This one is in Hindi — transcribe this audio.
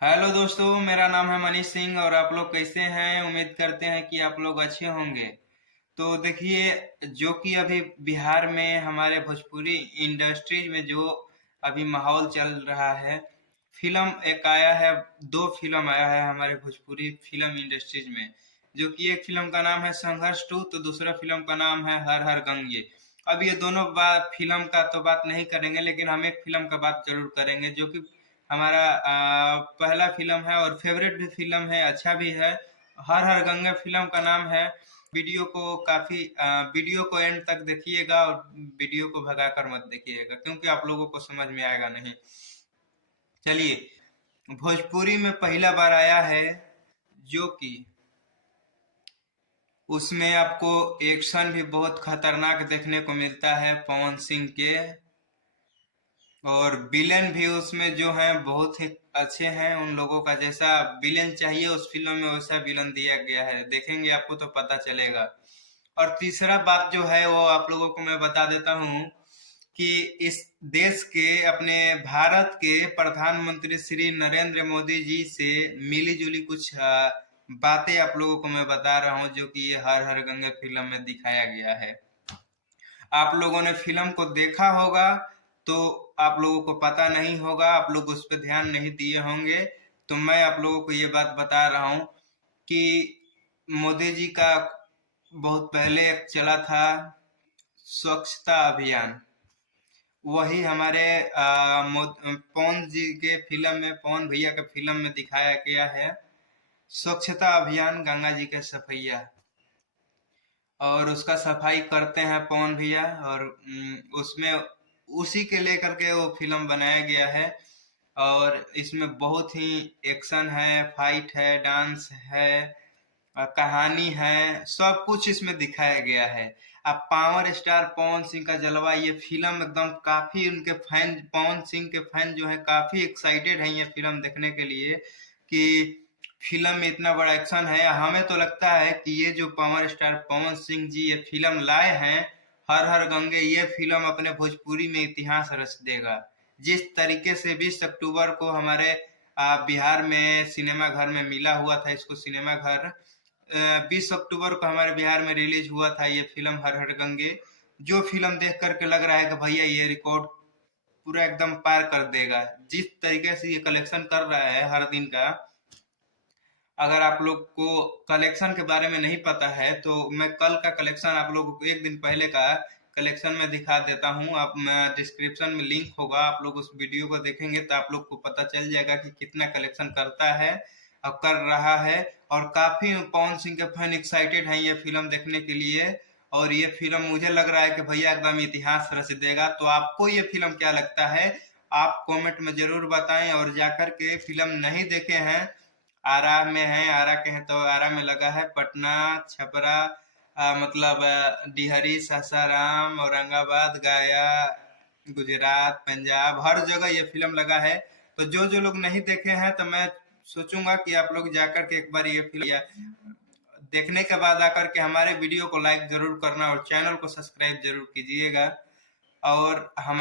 हेलो दोस्तों, मेरा नाम है मनीष सिंह और आप लोग कैसे हैं। उम्मीद करते हैं कि आप लोग अच्छे होंगे। तो देखिए, जो कि अभी बिहार में हमारे भोजपुरी इंडस्ट्रीज में जो अभी माहौल चल रहा है, फिल्म एक आया है। दो फिल्म आया है हमारे भोजपुरी फिल्म इंडस्ट्रीज में, जो कि एक फिल्म का नाम है संघर्ष 2, तो दूसरा फिल्म का नाम है हर हर गंगे। अब ये दोनों बात फिल्म का तो बात नहीं करेंगे, लेकिन हम एक फिल्म का बात जरूर करेंगे जो कि हमारा पहला फिल्म है और फेवरेट भी फिल्म है, अच्छा भी है। हर हर गंगा फिल्म का नाम है। वीडियो को एंड तक देखिएगा और वीडियो को भगाकर मत देखिएगा, क्योंकि आप लोगों को समझ में आएगा नहीं। चलिए, भोजपुरी में पहला बार आया है, जो कि उसमें आपको एक्शन भी बहुत खतरनाक देखने को मिलता है पवन सिंह के, और विलेन भी उसमें जो हैं बहुत ही अच्छे हैं। उन लोगों का जैसा विलेन चाहिए उस फिल्म में वैसा विलन दिया गया है, देखेंगे आपको तो पता चलेगा। और तीसरा बात जो है वो आप लोगों को मैं बता देता हूँ कि इस देश के, अपने भारत के प्रधानमंत्री श्री नरेंद्र मोदी जी से मिली जुली कुछ बातें आप लोगों को मैं बता रहा हूँ, जो कि ये हर हर गंगा फिल्म में दिखाया गया है। आप लोगों ने फिल्म को देखा होगा तो आप लोगों को पता नहीं होगा, आप लोग उस पर ध्यान नहीं दिए होंगे। तो मैं आप लोगों को ये बात बता रहा हूँ कि मोदी जी का बहुत पहले एक चला था स्वच्छता अभियान, वही हमारे पवन जी के फिल्म में, पवन भैया के फिल्म में दिखाया गया है। स्वच्छता अभियान, गंगा जी के सफैया, और उसका सफाई करते हैं पवन भैया। और उसमें उसी के लेकर के वो फिल्म बनाया गया है। और इसमें बहुत ही एक्शन है, फाइट है, डांस है, कहानी है, सब कुछ इसमें दिखाया गया है। अब पावर स्टार पवन सिंह का जलवा, ये फिल्म एकदम काफी, उनके फैन, पवन सिंह के फैन जो है काफी एक्साइटेड हैं ये फिल्म देखने के लिए कि फिल्म में इतना बड़ा एक्शन है। हमें तो लगता है कि ये जो पावर स्टार पवन सिंह जी ये फिल्म लाए हैं हर हर गंगे, ये फिल्म अपने भोजपुरी में इतिहास रच देगा। जिस तरीके से 20 अक्टूबर को हमारे बिहार में सिनेमा घर में मिला हुआ था, इसको सिनेमा घर 20 अक्टूबर को हमारे बिहार में रिलीज हुआ था ये फिल्म हर हर गंगे। जो फिल्म देख करके लग रहा है कि भैया ये रिकॉर्ड पूरा एकदम पार कर देगा। जिस तरीके से ये कलेक्शन कर रहा है हर दिन का, अगर आप लोग को कलेक्शन के बारे में नहीं पता है तो मैं कल का कलेक्शन आप लोगों को, एक दिन पहले का कलेक्शन में दिखा देता हूँ। आप, डिस्क्रिप्शन में लिंक होगा, आप लोग उस वीडियो को देखेंगे तो आप लोग को पता चल जाएगा कि कितना कलेक्शन करता है और कर रहा है। और काफी पवन सिंह के फैन एक्साइटेड हैं ये फिल्म देखने के लिए। और ये फिल्म मुझे लग रहा है कि भैया एकदम इतिहास रच देगा। तो आपको ये फिल्म क्या लगता है, आप कमेंट में जरूर बताएं। और जाकर के फिल्म नहीं देखे हैं, आरा में है, आरा के हैं तो आरा में लगा है, पटना, छपरा, मतलब डिहरी, सासाराम, औरंगाबाद, गया, गुजरात, पंजाब, हर जगह ये फिल्म लगा है। तो जो जो लोग नहीं देखे हैं तो मैं सोचूंगा कि आप लोग जाकर के एक बार ये फिल्म देखने के बाद आकर के हमारे वीडियो को लाइक जरूर करना और चैनल को सब्सक्राइब जरूर कीजिएगा। और हमारे